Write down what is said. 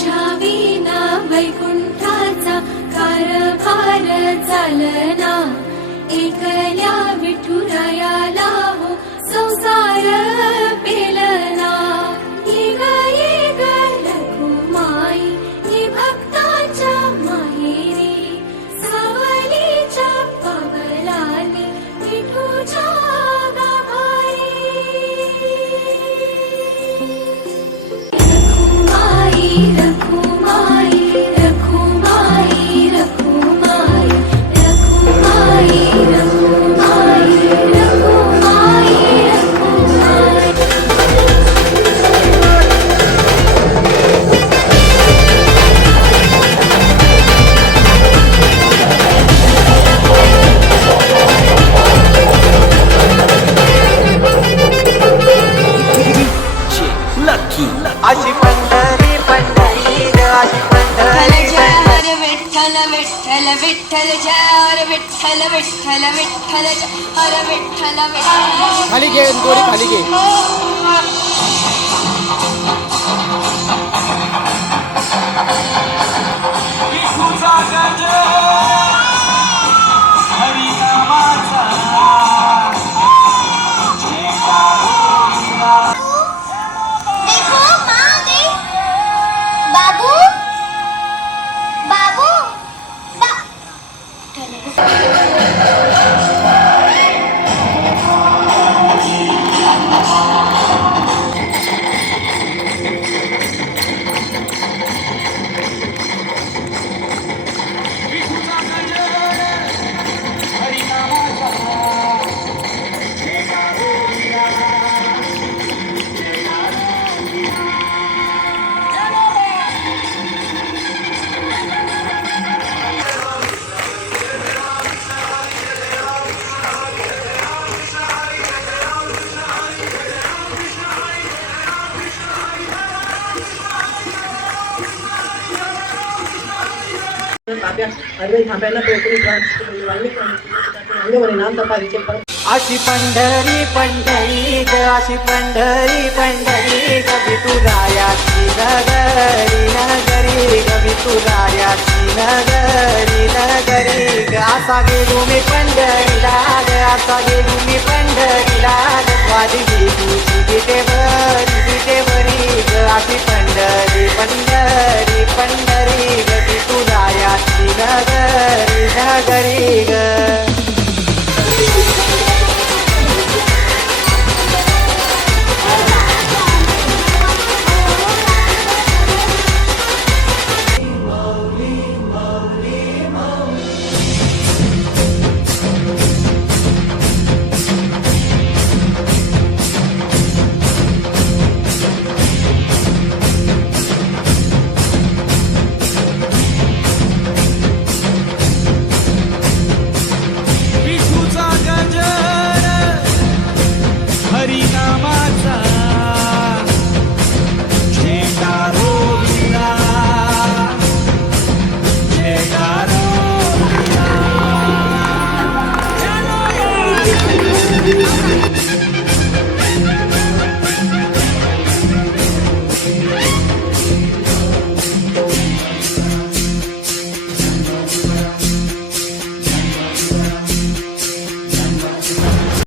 तुझ्या विना वैकुंठाचा कारभार चालना, एकल्या विठुरायाला हो संसार पेलना. ये ग रघुमाई ये भक्तांच्या माहेरी, सावलीच्या पावलाने विठूच्या गाभारी. रघुमाई रघुमाई रघुमाई रघुमाई रघुमाई रघुमाई रघुमाई रघुमाई. अशी पंढरी पंढरी ग अशी पंढरी हर विठ्ठल विठ्ठल विठ्ठल जय हर विठ्ठल विठ्ठल विठ्ठल जय हर विठ्ठल विठ्ठल. खाली घे गोरी, खाली घे. विठूचा गज हरिनामाचा देखो माँ गई. बाबू बाबू अशी पंढरी पंढरी ग अशी पंढरी पंढरी ग विठुरायाची नगरी नगरी ग विठुरायाची नगरी नगरी ग. असा गेलो मी पंढरीला ग असा गेलो मी पंढरीला ग. वादी तुझी विटेवरी ग अशी पंढरी पंढरी पंढरी ग विठुरायाची नगरी नगरी ग.